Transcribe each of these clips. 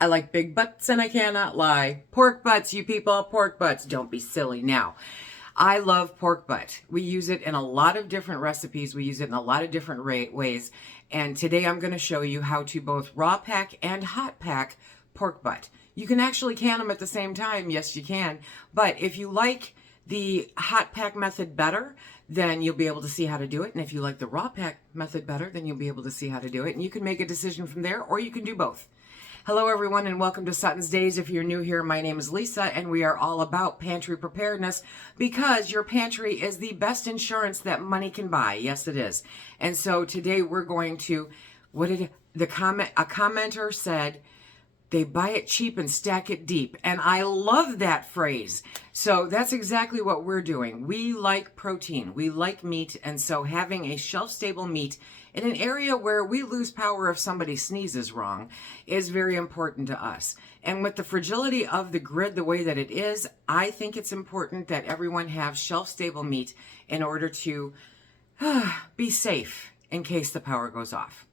I like big butts and I cannot lie. Pork butts, you people, pork butts. Don't be silly now. I love pork butt. We use it in a lot of different recipes. We use it in a lot of different ways. And today I'm going to show you how to both raw pack and hot pack pork butt. You can actually can them at the same time. Yes, you can. But if you like the hot pack method better, then you'll be able to see how to do it. And if you like the raw pack method better, then you'll be able to see how to do it. And you can make a decision from there, or you can do both. Hello everyone and welcome to SuttonsDaze. If you're new here, my name is Lisa and we are all about pantry preparedness because your pantry is the best insurance that money can buy. Yes, it is. And so today we're going to, a commenter said, they buy it cheap and stack it deep. And I love that phrase. So that's exactly what we're doing. We like protein. We like meat. And so having a shelf-stable meat in an area where we lose power if somebody sneezes wrong is very important to us. And with the fragility of the grid the way that it is, I think it's important that everyone have shelf-stable meat in order to be safe in case the power goes off.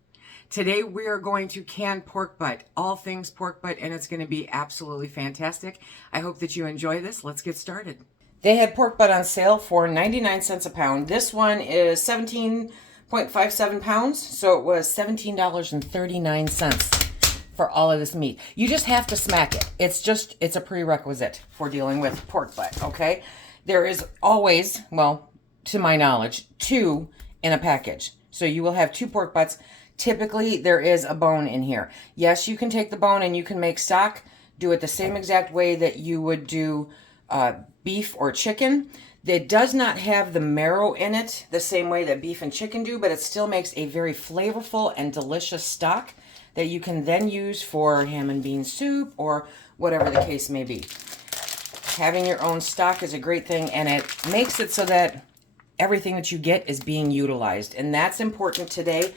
Today we are going to can pork butt, all things pork butt, and it's going to be absolutely fantastic. I hope that you enjoy this. Let's get started. They had pork butt on sale for 99 cents a pound. This one is 17.57 pounds, so it was $17.39 for all of this meat. You just have to smack it. It's a prerequisite for dealing with pork butt, okay? There is always, well, to my knowledge, 2 in a package. So you will have 2 pork butts. Typically, there is a bone in here. Yes, you can take the bone and you can make stock. Do it the same exact way that you would do beef or chicken. It does not have the marrow in it the same way that beef and chicken do, but it still makes a very flavorful and delicious stock that you can then use for ham and bean soup or whatever the case may be. Having your own stock is a great thing, and it makes it so that everything that you get is being utilized. And that's important today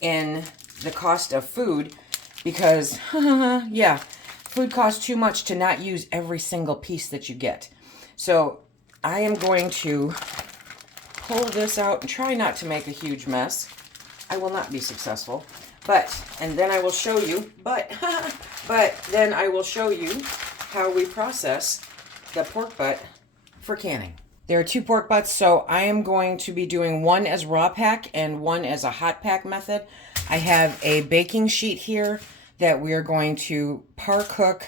in the cost of food because, yeah, food costs too much to not use every single piece that you get. So I am going to pull this out and try not to make a huge mess. I will not be successful, and then I will show you, but then I will show you how we process the pork butt for canning. There are 2 pork butts, so I am going to be doing one as raw pack and one as a hot pack method. I have a baking sheet here that we are going to par cook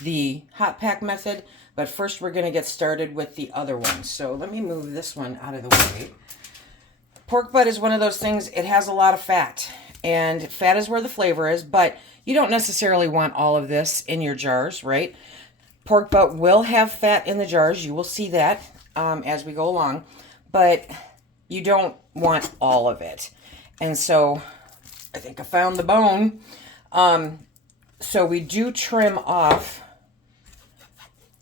the hot pack method, but first we're going to get started with the other one. So let me move this one out of the way. Pork butt is one of those things, it has a lot of fat, and fat is where the flavor is, but you don't necessarily want all of this in your jars, right? Pork butt will have fat in the jars, you will see that as we go along, but you don't want all of it. And so I think I found the bone. So we do trim off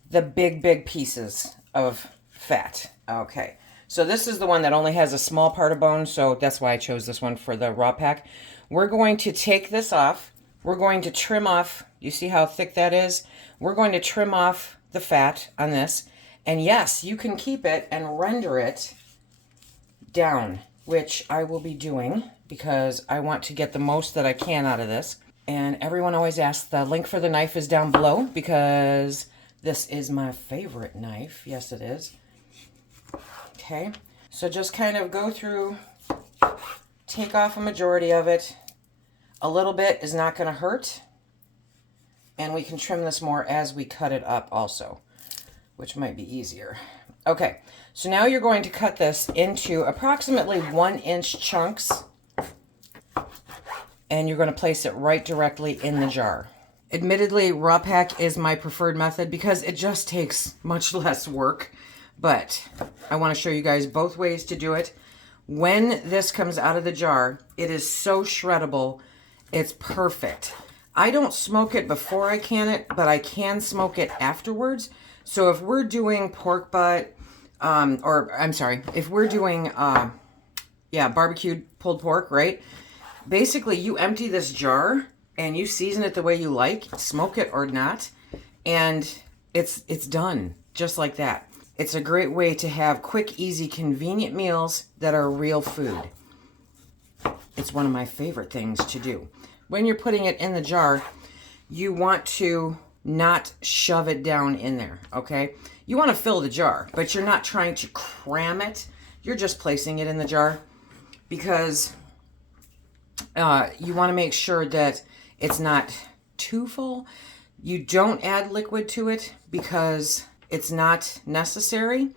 the big pieces of fat. Okay, so this is the one that only has a small part of bone, so that's why I chose this one for the raw pack. We're going to take this off. We're going to trim off, you see how thick that is? We're going to trim off the fat on this. And yes, you can keep it and render it down, which I will be doing because I want to get the most that I can out of this. And everyone always asks, the link for the knife is down below because this is my favorite knife. Yes, it is. Okay, so just kind of go through, take off a majority of it. A little bit is not going to hurt. And we can trim this more as we cut it up also, which might be easier. Okay, so now you're going to cut this into approximately 1-inch chunks, and you're going to place it right directly in the jar. Admittedly, raw pack is my preferred method because it just takes much less work, but I want to show you guys both ways to do it. When this comes out of the jar, it is so shreddable, it's perfect. I don't smoke it before I can it, but I can smoke it afterwards. So if we're doing pork butt, if we're doing, barbecued pulled pork, right? Basically, you empty this jar and you season it the way you like, smoke it or not, and it's done just like that. It's a great way to have quick, easy, convenient meals that are real food. It's one of my favorite things to do. When you're putting it in the jar, you want to not shove it down in there, okay? You want to fill the jar, but you're not trying to cram it. You're just placing it in the jar because you want to make sure that it's not too full. You don't add liquid to it because it's not necessary.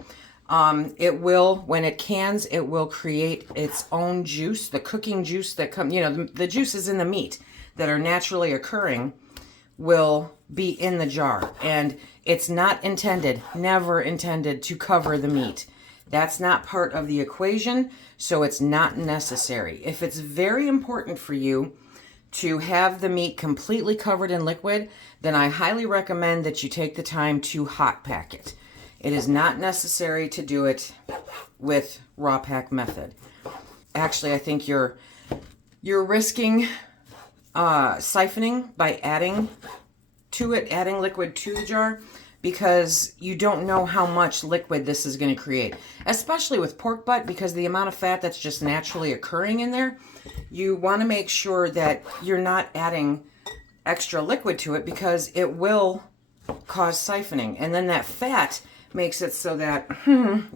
It will, when it cans, it will create its own juice, the cooking juice that comes, you know, the juices in the meat that are naturally occurring will be in the jar. And it's not intended, never intended to cover the meat. That's not part of the equation, so it's not necessary. If it's very important for you to have the meat completely covered in liquid, then I highly recommend that you take the time to hot pack it. It is not necessary to do it with raw pack method. Actually, I think you're risking siphoning by adding liquid to the jar, because you don't know how much liquid this is going to create, especially with pork butt, because the amount of fat that's just naturally occurring in there, you want to make sure that you're not adding extra liquid to it, because it will cause siphoning, and then that fat makes it so that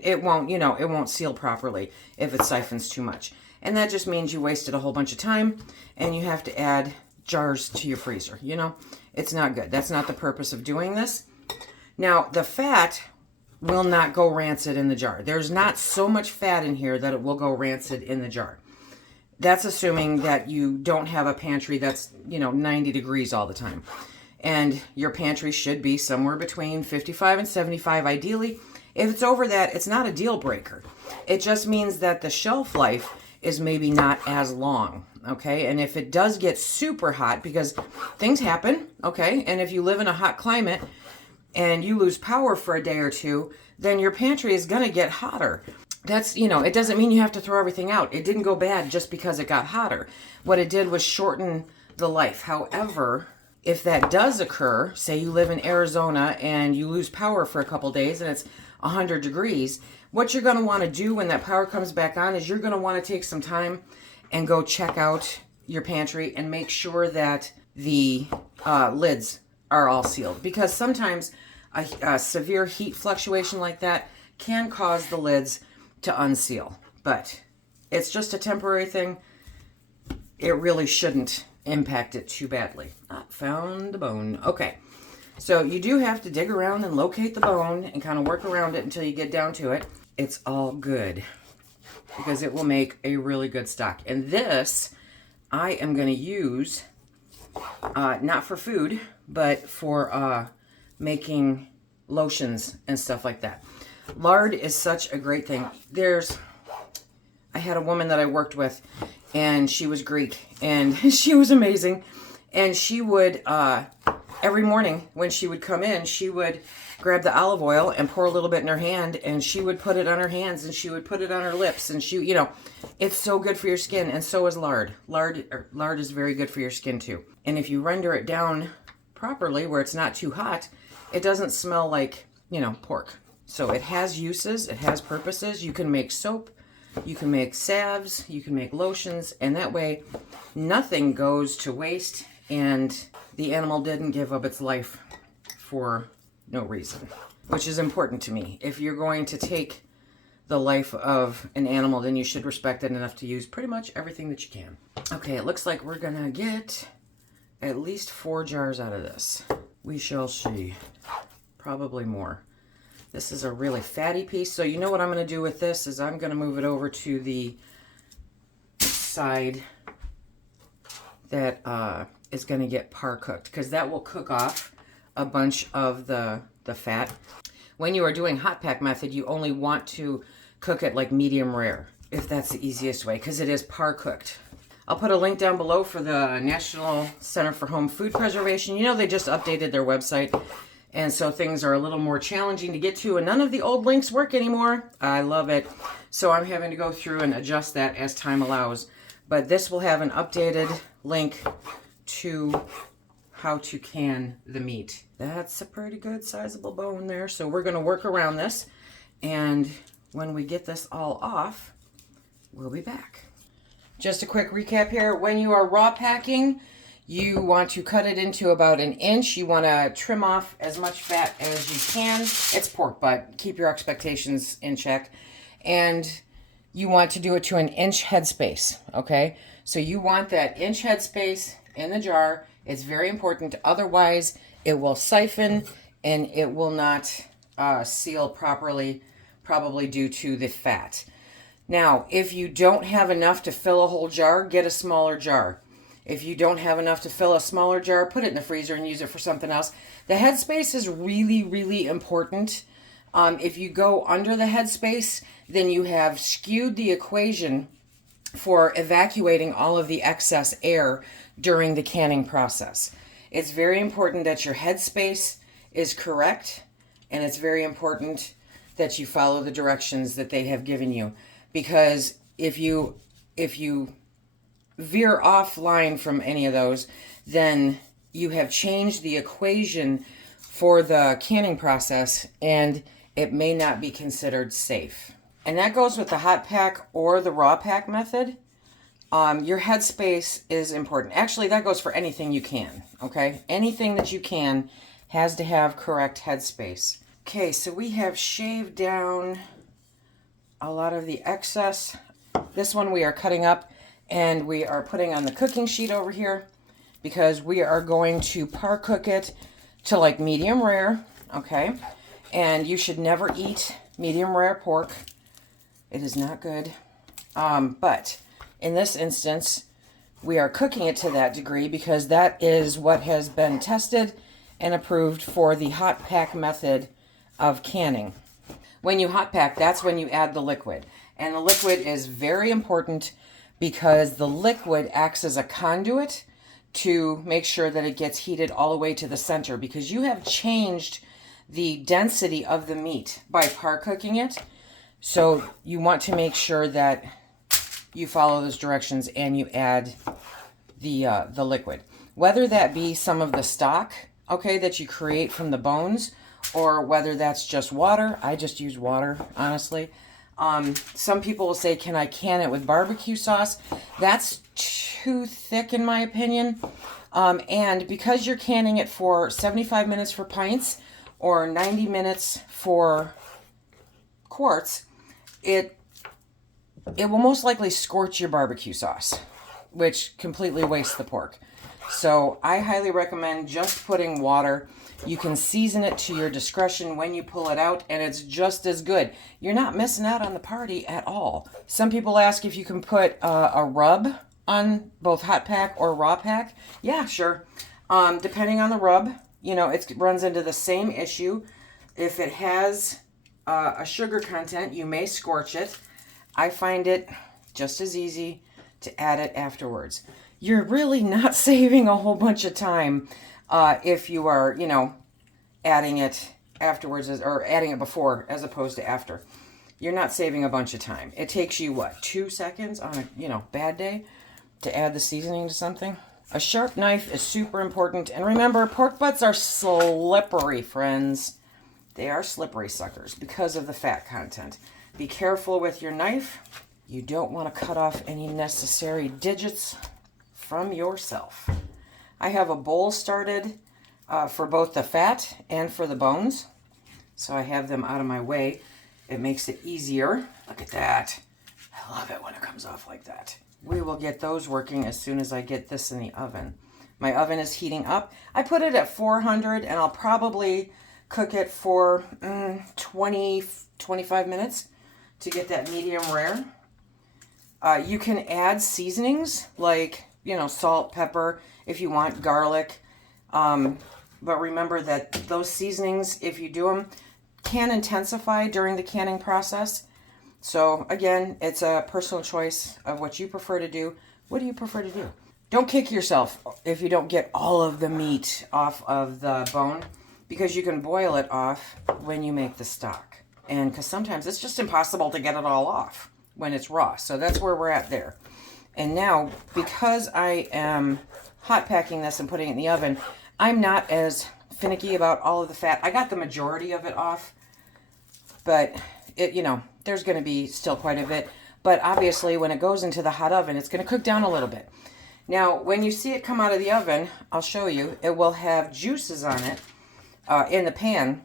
it won't seal properly if it siphons too much. And that just means you wasted a whole bunch of time and you have to add jars to your freezer. You know, it's not good. That's not the purpose of doing this. Now, the fat will not go rancid in the jar. There's not so much fat in here that it will go rancid in the jar. That's assuming that you don't have a pantry that's, 90 degrees all the time. And your pantry should be somewhere between 55 and 75 ideally. If it's over that, it's not a deal breaker. It just means that the shelf life is maybe not as long, okay? And if it does get super hot, because things happen, okay? And if you live in a hot climate and you lose power for a day or two, then your pantry is gonna get hotter. That's, it doesn't mean you have to throw everything out. It didn't go bad just because it got hotter. What it did was shorten the life. However, if that does occur, say you live in Arizona and you lose power for a couple days and it's 100 degrees, what you're going to want to do when that power comes back on is you're going to want to take some time and go check out your pantry and make sure that the lids are all sealed. Because sometimes a severe heat fluctuation like that can cause the lids to unseal. But it's just a temporary thing. It really shouldn't impact it too badly. Found the bone. Okay. So you do have to dig around and locate the bone and kind of work around it until you get down to it. It's all good because it will make a really good stock. And this I am going to use not for food, but for making lotions and stuff like that. Lard is such a great thing. I had a woman that I worked with, and she was Greek, and she was amazing. And she would, every morning when she would come in, she would grab the olive oil and pour a little bit in her hand, and she would put it on her hands, and she would put it on her lips, and it's so good for your skin, and so is lard. Lard is very good for your skin too. And if you render it down properly, where it's not too hot, it doesn't smell like, pork. So it has uses, it has purposes. You can make soap, you can make salves, you can make lotions, and that way nothing goes to waste and the animal didn't give up its life for no reason, which is important to me. If you're going to take the life of an animal, then you should respect it enough to use pretty much everything that you can. Okay, it looks like we're gonna get at least 4 jars out of this. We shall see. Probably more. This is a really fatty piece, so you know what I'm going to do with this is I'm going to move it over to the side that is going to get par cooked, because that will cook off a bunch of the fat. When you are doing hot pack method, you only want to cook it like medium rare, if that's the easiest way, because it is par cooked. I'll put a link down below for the National Center for Home Food Preservation. They just updated their website. And so things are a little more challenging to get to, and none of the old links work anymore. I love it. So I'm having to go through and adjust that as time allows. But this will have an updated link to how to can the meat. That's a pretty good sizable bone there. So we're going to work around this. And when we get this all off, we'll be back. Just a quick recap here. When you are raw packing, You want to cut it into about 1 inch. You want to trim off as much fat as you can. It's pork butt. Keep your expectations in check. And you want to do it to 1 inch headspace, okay? So you want that inch headspace in the jar. It's very important. Otherwise, it will siphon and it will not seal properly, probably due to the fat. Now, if you don't have enough to fill a whole jar, get a smaller jar. If you don't have enough to fill a smaller jar, put it in the freezer and use it for something else. The headspace is really, really important. If you go under the headspace, then you have skewed the equation for evacuating all of the excess air during the canning process. It's very important that your headspace is correct, and it's very important that you follow the directions that they have given you. Because if you veer offline from any of those, then you have changed the equation for the canning process and it may not be considered safe. And that goes with the hot pack or the raw pack method. Your headspace is important. Actually, that goes for anything you can, okay? Anything that you can has to have correct headspace. Okay, so we have shaved down a lot of the excess. This one we are cutting up and we are putting on the cooking sheet over here because we are going to par cook it to like medium rare, okay? And you should never eat medium rare pork. It is not good. But in this instance, we are cooking it to that degree because that is what has been tested and approved for the hot pack method of canning. When you hot pack, that's when you add the liquid. And the liquid is very important because the liquid acts as a conduit to make sure that it gets heated all the way to the center, because you have changed the density of the meat by par cooking it. So you want to make sure that you follow those directions and you add the liquid. Whether that be some of the stock, okay, that you create from the bones, or whether that's just water. I just use water, honestly. Some people will say, can I can it with barbecue sauce? That's too thick in my opinion. And because you're canning it for 75 minutes for pints or 90 minutes for quarts, it will most likely scorch your barbecue sauce, which completely wastes the pork. So I highly recommend just putting water. You can season it to your discretion when you pull it out, and it's just as good. You're not missing out on the party at all. Some people ask if you can put a rub on both hot pack or raw pack. Yeah, sure. Depending on the rub, you know, it runs into the same issue. If it has a sugar content, you may scorch it. I find it just as easy to add it afterwards. You're really not saving a whole bunch of time if you are, you know, adding it afterwards or adding it before as opposed to after. You're not saving a bunch of time. It takes you, what, 2 seconds on a, you know, bad day to add the seasoning to something? A sharp knife is super important. And remember, pork butts are slippery, friends. They are slippery suckers because of the fat content. Be careful with your knife. You don't want to cut off any necessary digits from yourself. I have a bowl started for both the fat and for the bones. So I have them out of my way. It makes it easier. Look at that. I love it when it comes off like that. We will get those working as soon as I get this in the oven. My oven is heating up. I put it at 400 and I'll probably cook it for 20-25 minutes to get that medium rare. You can add seasonings like, you know, salt, pepper, if you want, garlic. But remember that those seasonings, if you do them, can intensify during the canning process. So again, it's a personal choice of what you prefer to do. What do you prefer to do? Don't kick yourself if you don't get all of the meat off of the bone, because you can boil it off when you make the stock. And because sometimes it's just impossible to get it all off when it's raw. So that's where we're at there. And now, because I am hot packing this and putting it in the oven, I'm not as finicky about all of the fat. I got the majority of it off, but it, you know, there's going to be still quite a bit. But obviously, when it goes into the hot oven, it's going to cook down a little bit. Now, when you see it come out of the oven, I'll show you, it will have juices on it in the pan.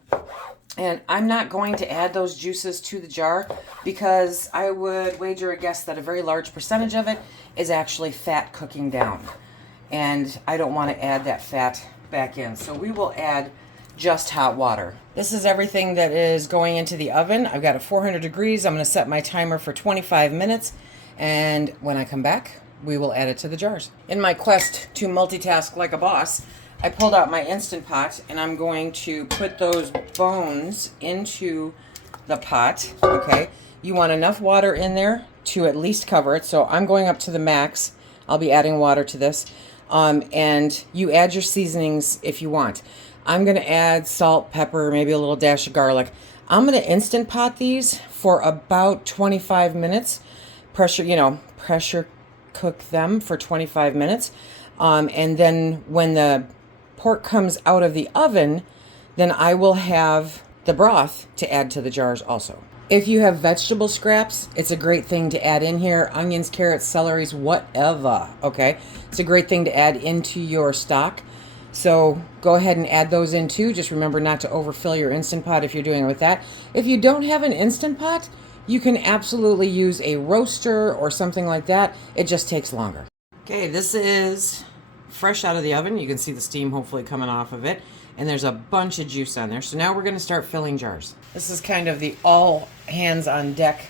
And I'm not going to add those juices to the jar because I would wager a guess that a very large percentage of it is actually fat cooking down. And I don't want to add that fat back in. So we will add just hot water. This is everything that is going into the oven. I've got it 400 degrees. I'm going to set my timer for 25 minutes. And when I come back, we will add it to the jars. In my quest to multitask like a boss, I pulled out my Instant Pot and I'm going to put those bones into the pot, okay? You want enough water in there to at least cover it. So I'm going up to the max. I'll be adding water to this. And you add your seasonings if you want. I'm going to add salt, pepper, maybe a little dash of garlic. I'm going to Instant Pot these for about 25 minutes. Pressure cook them for 25 minutes. And then when the pork comes out of the oven, then I will have the broth to add to the jars also. If you have vegetable scraps, it's a great thing to add in here. Onions, carrots, celeries, whatever, okay? It's a great thing to add into your stock. So go ahead and add those in too. Just remember not to overfill your Instant Pot if you're doing it with that. If you don't have an Instant Pot, you can absolutely use a roaster or something like that. It just takes longer. Okay, this is fresh out of the oven. You can see the steam hopefully coming off of it. And there's a bunch of juice on there. So now we're going to start filling jars. This is kind of the all hands on deck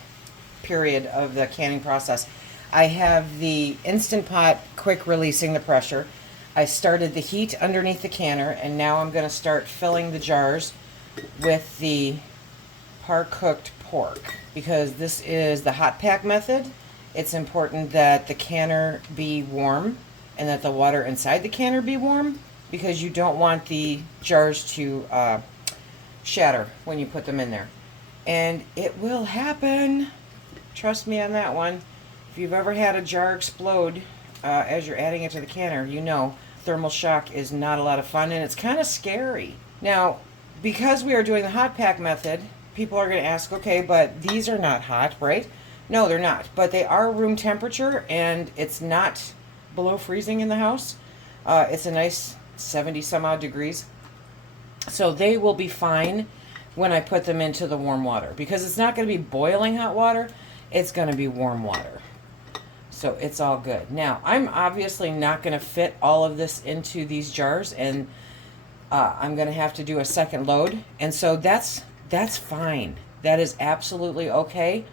period of the canning process. I have the Instant Pot quick releasing the pressure. I started the heat underneath the canner, and now I'm going to start filling the jars with the par-cooked pork. Because this is the hot pack method, it's important that the canner be warm and that the water inside the canner be warm, because you don't want the jars to shatter when you put them in there. And it will happen. Trust me on that one. If you've ever had a jar explode as you're adding it to the canner, you know thermal shock is not a lot of fun, and it's kind of scary. Now, because we are doing the hot pack method, people are going to ask, okay, but these are not hot, right? No, they're not. But they are room temperature, and it's not below freezing in the house. It's a nice 70 some odd degrees. So they will be fine when I put them into the warm water, because it's not going to be boiling hot water. It's going to be warm water. So it's all good. Now, I'm obviously not going to fit all of this into these jars, and I'm going to have to do a second load. And so that's fine. That is absolutely okay,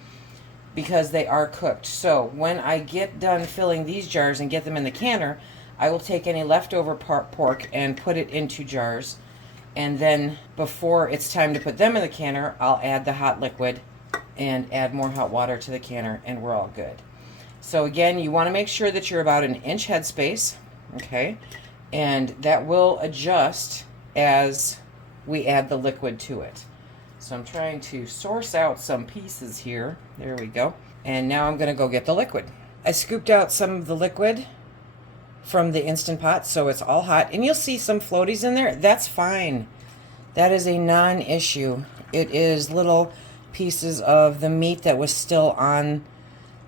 because they are cooked. So when I get done filling these jars and get them in the canner, I will take any leftover pork and put it into jars. And then before it's time to put them in the canner, I'll add the hot liquid and add more hot water to the canner, and we're all good. So again, you want to make sure that you're about an inch headspace, okay? And that will adjust as we add the liquid to it. So I'm trying to source out some pieces here. There we go. And now I'm going to go get the liquid. I scooped out some of the liquid from the Instant Pot, so it's all hot. And you'll see some floaties in there. That's fine. That is a non-issue. It is little pieces of the meat that was still on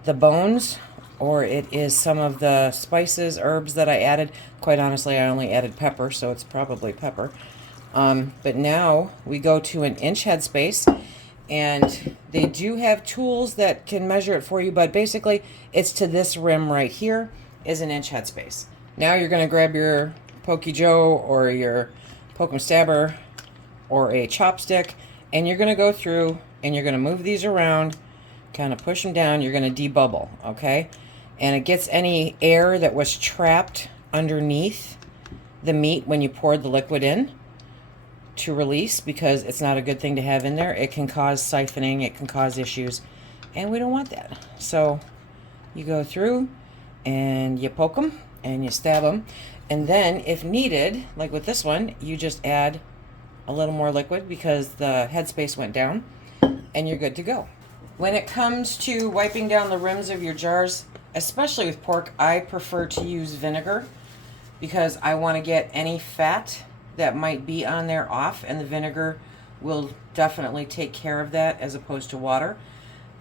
the bones, or it is some of the spices, herbs that I added. Quite honestly, I only added pepper, so it's probably pepper. But now we go to an inch headspace, and they do have tools that can measure it for you, but basically it's to this rim right here is an inch headspace. Now you're going to grab your Pokey Joe or your Pokem Stabber or a chopstick, and you're going to go through and you're going to move these around, kind of push them down. You're going to debubble, okay? And it gets any air that was trapped underneath the meat when you poured the liquid in to release, because it's not a good thing to have in there. It can cause siphoning, it can cause issues, and we don't want that. So you go through and you poke them and you stab them, and then if needed, like with this one, you just add a little more liquid because the headspace went down, and you're good to go. When it comes to wiping down the rims of your jars, especially with pork, I prefer to use vinegar, because I want to get any fat that might be on there off, and the vinegar will definitely take care of that as opposed to water.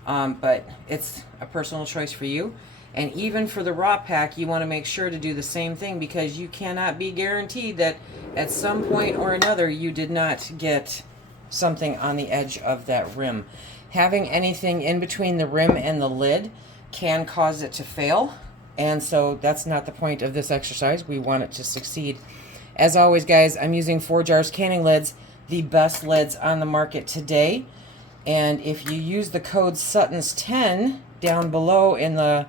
But it's a personal choice for you. And even for the raw pack, you want to make sure to do the same thing, because you cannot be guaranteed that at some point or another you did not get something on the edge of that rim. Having anything in between the rim and the lid can cause it to fail, and so that's not the point of this exercise. We want it to succeed. As always, guys, I'm using 4 Jars canning lids, the best lids on the market today. And if you use the code SuttonsDaze down below in the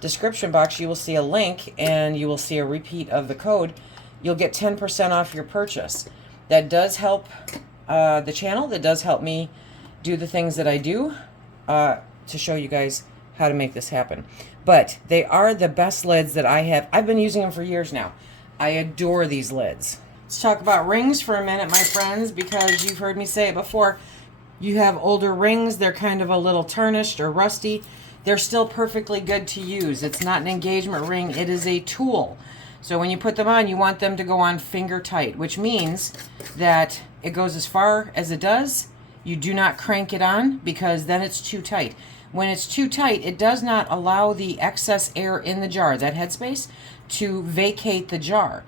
description box, you will see a link and you will see a repeat of the code. You'll get 10% off your purchase. That does help the channel. That does help me do the things that I do to show you guys how to make this happen. But they are the best lids that I have. I've been using them for years now. I adore these lids. Let's talk about rings for a minute, my friends, because you've heard me say it before. You have older rings, they're kind of a little tarnished or rusty. They're still perfectly good to use. It's not an engagement ring, it is a tool. So when you put them on, you want them to go on finger tight, which means that it goes as far as it does. You do not crank it on, because then it's too tight. When it's too tight, it does not allow the excess air in the jar, that headspace, to vacate the jar.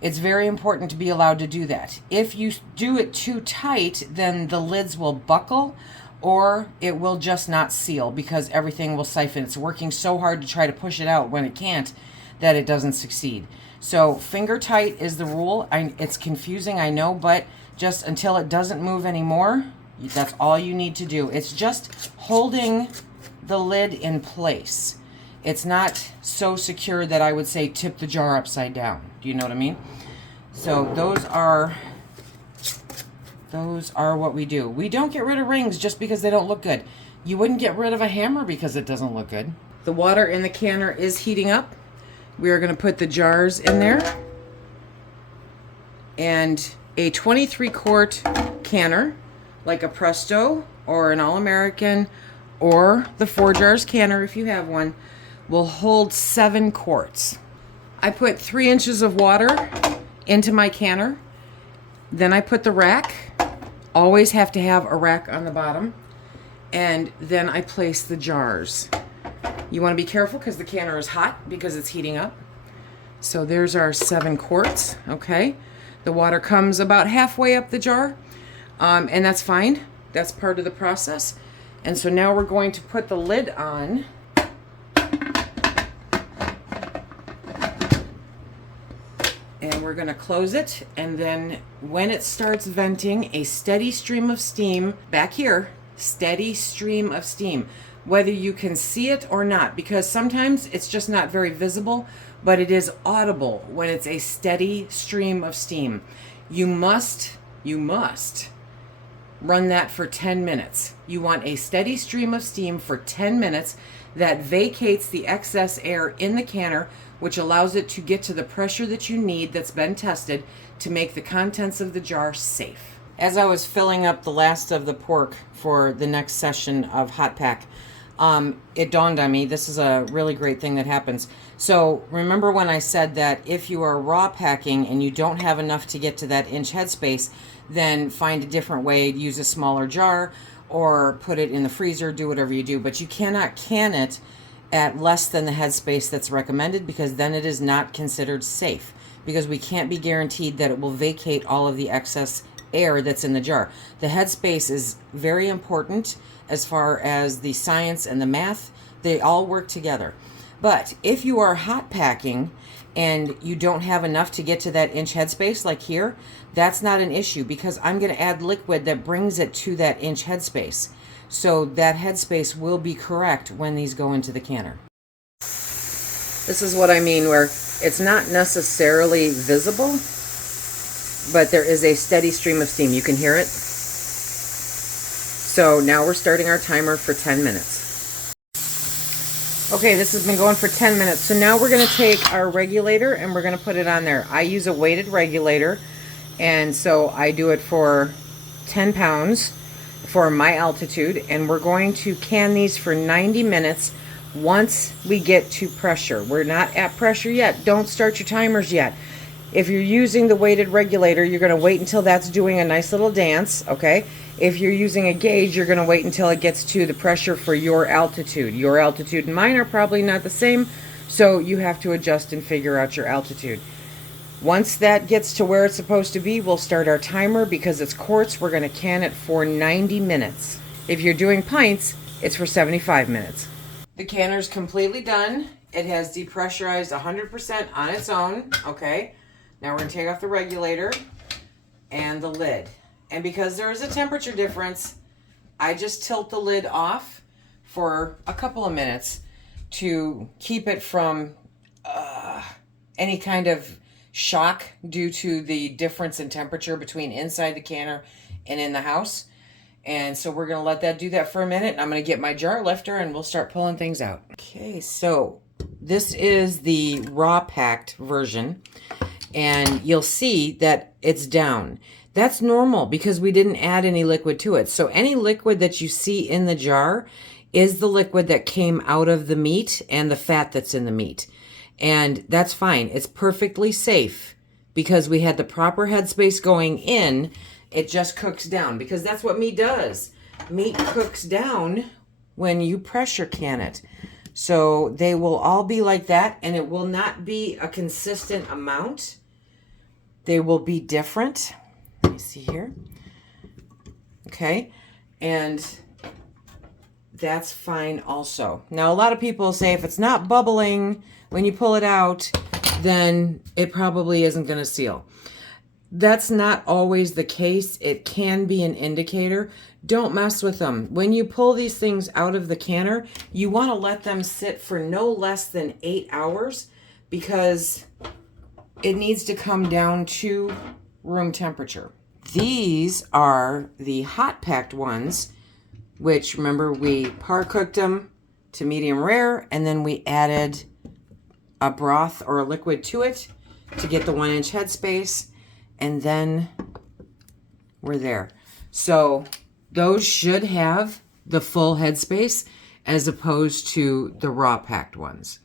It's very important to be allowed to do that. If you do it too tight, then the lids will buckle, or it will just not seal, because everything will siphon. It's working so hard to try to push it out when it can't that it doesn't succeed. So finger tight is the rule. It's confusing, I know, but just until it doesn't move anymore, that's all you need to do. It's just holding the lid in place. It's not so secure that I would say tip the jar upside down. Do you know what I mean? So those are what we do. We don't get rid of rings just because they don't look good. You wouldn't get rid of a hammer because it doesn't look good. The water in the canner is heating up. We are going to put the jars in there. And a 23 quart canner, like a Presto or an All-American or the 4 Jars canner if you have one, will hold 7 quarts. I put 3 inches of water into my canner. Then I put the rack. Always have to have a rack on the bottom. And then I place the jars. You want to be careful because the canner is hot because it's heating up. So there's our 7 quarts, okay? The water comes about halfway up the jar, and that's fine. That's part of the process. And so now we're going to put the lid on. And we're going to close it, and then when it starts venting a steady stream of steam, back here, steady stream of steam, whether you can see it or not, because sometimes it's just not very visible, but it is audible when it's a steady stream of steam. You must run that for 10 minutes. You want a steady stream of steam for 10 minutes that vacates the excess air in the canner, which allows it to get to the pressure that you need that's been tested to make the contents of the jar safe. As I was filling up the last of the pork for the next session of Hot Pack, it dawned on me, this is a really great thing that happens. So remember when I said that if you are raw packing and you don't have enough to get to that inch headspace, then find a different way, use a smaller jar or put it in the freezer, do whatever you do. But you cannot can it at less than the headspace that's recommended, because then it is not considered safe, because we can't be guaranteed that it will vacate all of the excess air that's in the jar. The headspace is very important as far as the science and the math. They all work together. But if you are hot packing and you don't have enough to get to that inch headspace like here, that's not an issue, because I'm going to add liquid that brings it to that inch headspace. So that headspace will be correct when these go into the canner. This is what I mean, where it's not necessarily visible, but there is a steady stream of steam. You can hear it. So now we're starting our timer for 10 minutes. Okay, this has been going for 10 minutes. So now we're going to take our regulator and we're going to put it on there. I use a weighted regulator, and so I do it for 10 pounds for my altitude, and we're going to can these for 90 minutes once we get to pressure. We're not at pressure yet. Don't start your timers yet. If you're using the weighted regulator, you're going to wait until that's doing a nice little dance, okay? If you're using a gauge, you're going to wait until it gets to the pressure for your altitude. Your altitude and mine are probably not the same, so you have to adjust and figure out your altitude. Once that gets to where it's supposed to be, we'll start our timer. Because it's quarts, we're going to can it for 90 minutes. If you're doing pints, it's for 75 minutes. The canner's completely done. It has depressurized 100% on its own, okay? Now we're going to take off the regulator and the lid. And because there is a temperature difference, I just tilt the lid off for a couple of minutes to keep it from any kind of shock due to the difference in temperature between inside the canner and in the house. And so we're going to let that do that for a minute. And I'm going to get my jar lifter and we'll start pulling things out. Okay, so this is the raw packed version. And you'll see that it's down. That's normal because we didn't add any liquid to it. So any liquid that you see in the jar is the liquid that came out of the meat and the fat that's in the meat. And that's fine. It's perfectly safe because we had the proper headspace going in. It just cooks down because that's what meat does. Meat cooks down when you pressure can it. So they will all be like that, and it will not be a consistent amount. They will be different. Let me see here. Okay. And that's fine also. Now, a lot of people say if it's not bubbling when you pull it out, then it probably isn't going to seal. That's not always the case. It can be an indicator. Don't mess with them. When you pull these things out of the canner, you want to let them sit for no less than 8 hours because it needs to come down to room temperature. These are the hot packed ones, which remember we par cooked them to medium rare, and then we added a broth or a liquid to it to get the 1-inch headspace, and then we're there. So those should have the full headspace as opposed to the raw packed ones.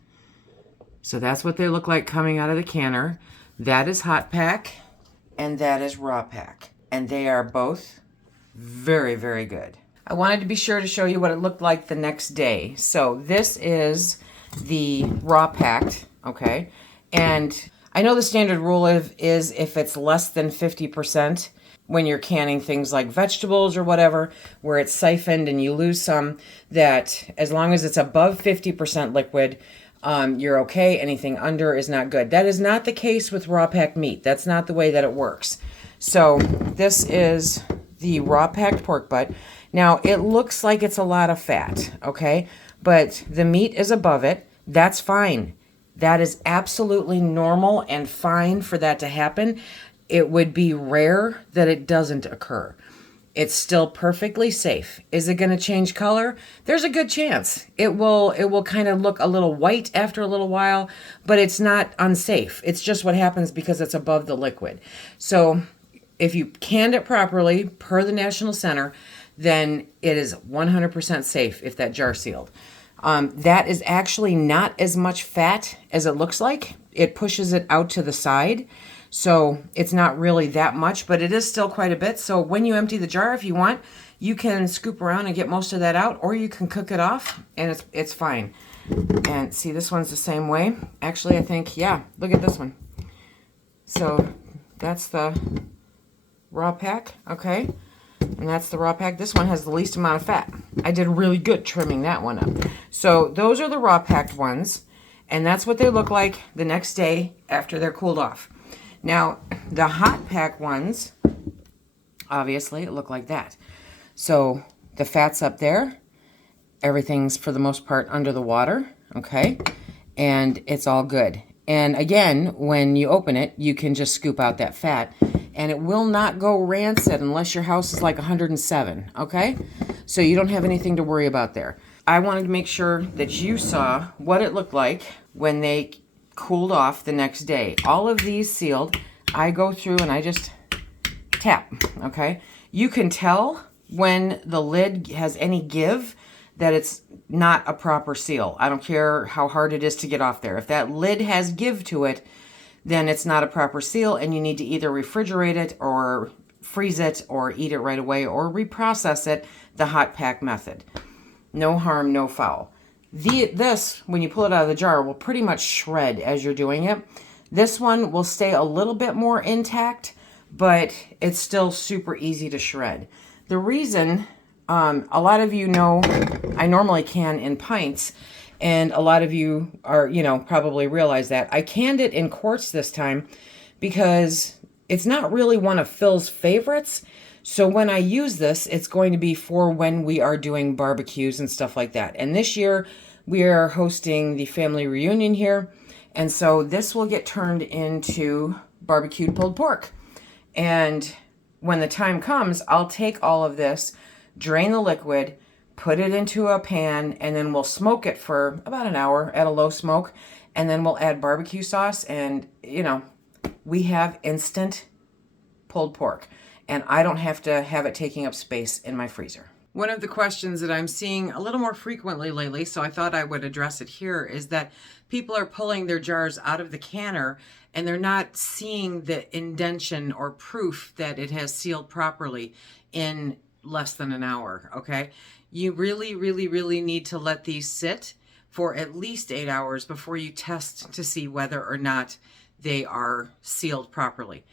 So that's what they look like coming out of the canner. That is hot pack and that is raw pack. And they are both very, very good. I wanted to be sure to show you what it looked like the next day. So this is the raw packed, okay? And I know the standard rule is if it's less than 50% when you're canning things like vegetables or whatever, where it's siphoned and you lose some, that as long as it's above 50% liquid, you're okay. Anything under is not good. That is not the case with raw packed meat. That's not the way that it works. So this is the raw packed pork butt. Now it looks like it's a lot of fat, okay? But the meat is above it. That's fine. That is absolutely normal and fine for that to happen. It would be rare that it doesn't occur. It's still perfectly safe. Is it going to change color? There's a good chance. It will kind of look a little white after a little while, but it's not unsafe. It's just what happens because it's above the liquid. So if you canned it properly per the National Center, then it is 100% safe if that jar sealed. That is actually not as much fat as it looks like. It pushes it out to the side. So it's not really that much, but it is still quite a bit. So when you empty the jar, if you want, you can scoop around and get most of that out, or you can cook it off and it's fine. And see, this one's the same way. Actually, I think, yeah, look at this one. So that's the raw pack, okay? And that's the raw pack. This one has the least amount of fat. I did really good trimming that one up. So those are the raw packed ones, and that's what they look like the next day after they're cooled off. Now, the hot pack ones, obviously, look like that. So the fat's up there. Everything's, for the most part, under the water, okay? And it's all good. And again, when you open it, you can just scoop out that fat, and it will not go rancid unless your house is like 107, okay? So you don't have anything to worry about there. I wanted to make sure that you saw what it looked like when they cooled off the next day. All of these sealed. I go through and I just tap, okay? You can tell when the lid has any give that it's not a proper seal. I don't care how hard it is to get off there. If that lid has give to it, then it's not a proper seal and you need to either refrigerate it or freeze it or eat it right away or reprocess it the hot pack method. No harm, no foul. This, when you pull it out of the jar, will pretty much shred as you're doing it. This one will stay a little bit more intact, but it's still super easy to shred. The reason, a lot of you know, I normally can in pints, and a lot of you are, probably realize that. I canned it in quarts this time because it's not really one of Phil's favorites. So when I use this, it's going to be for when we are doing barbecues and stuff like that. And this year, we are hosting the family reunion here. And so this will get turned into barbecued pulled pork. And when the time comes, I'll take all of this, drain the liquid, put it into a pan, and then we'll smoke it for about an hour at a low smoke. And then we'll add barbecue sauce and, we have instant pulled pork. And I don't have to have it taking up space in my freezer. One of the questions that I'm seeing a little more frequently lately, so I thought I would address it here, is that people are pulling their jars out of the canner and they're not seeing the indentation or proof that it has sealed properly in less than an hour, okay? You really, really, really need to let these sit for at least 8 hours before you test to see whether or not they are sealed properly,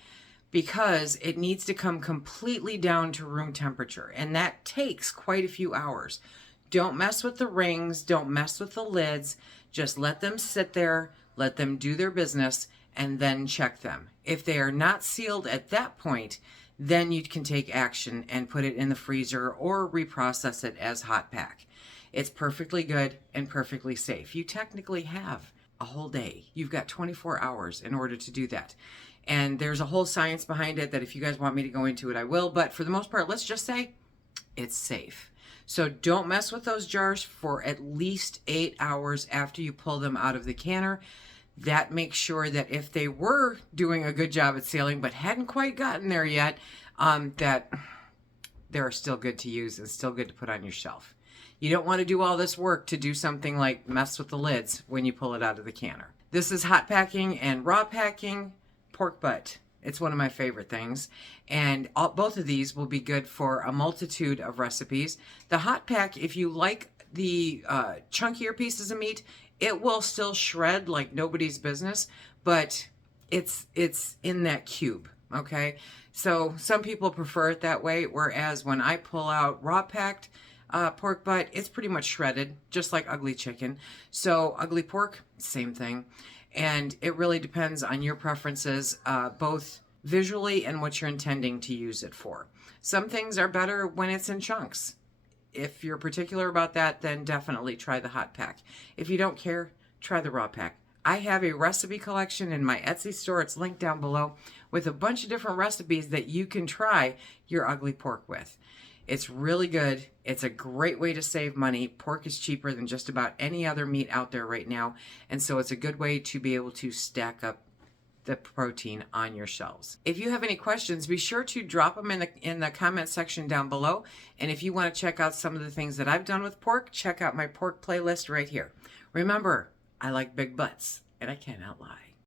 because it needs to come completely down to room temperature, and that takes quite a few hours. Don't mess with the rings, don't mess with the lids, just let them sit there, let them do their business, and then check them. If they are not sealed at that point, then you can take action and put it in the freezer or reprocess it as hot pack. It's perfectly good and perfectly safe. You technically have a whole day. You've got 24 hours in order to do that. And there's a whole science behind it that if you guys want me to go into it, I will. But for the most part, let's just say it's safe. So don't mess with those jars for at least 8 hours after you pull them out of the canner. That makes sure that if they were doing a good job at sealing but hadn't quite gotten there yet, that they're still good to use and still good to put on your shelf. You don't want to do all this work to do something like mess with the lids when you pull it out of the canner. This is hot packing and raw packing pork butt. It's one of my favorite things. And both of these will be good for a multitude of recipes. The hot pack, if you like the chunkier pieces of meat, it will still shred like nobody's business, but it's in that cube, okay? So some people prefer it that way, whereas when I pull out raw packed pork butt, it's pretty much shredded, just like ugly chicken. So ugly pork, same thing. And it really depends on your preferences, both visually and what you're intending to use it for. Some things are better when it's in chunks. If you're particular about that, then definitely try the hot pack. If you don't care, try the raw pack. I have a recipe collection in my Etsy store. It's linked down below with a bunch of different recipes that you can try your ugly pork with. It's really good. It's a great way to save money. Pork is cheaper than just about any other meat out there right now. And so it's a good way to be able to stack up the protein on your shelves. If you have any questions, be sure to drop them in the comment section down below. And if you want to check out some of the things that I've done with pork, check out my pork playlist right here. Remember, I like big butts, and I cannot lie.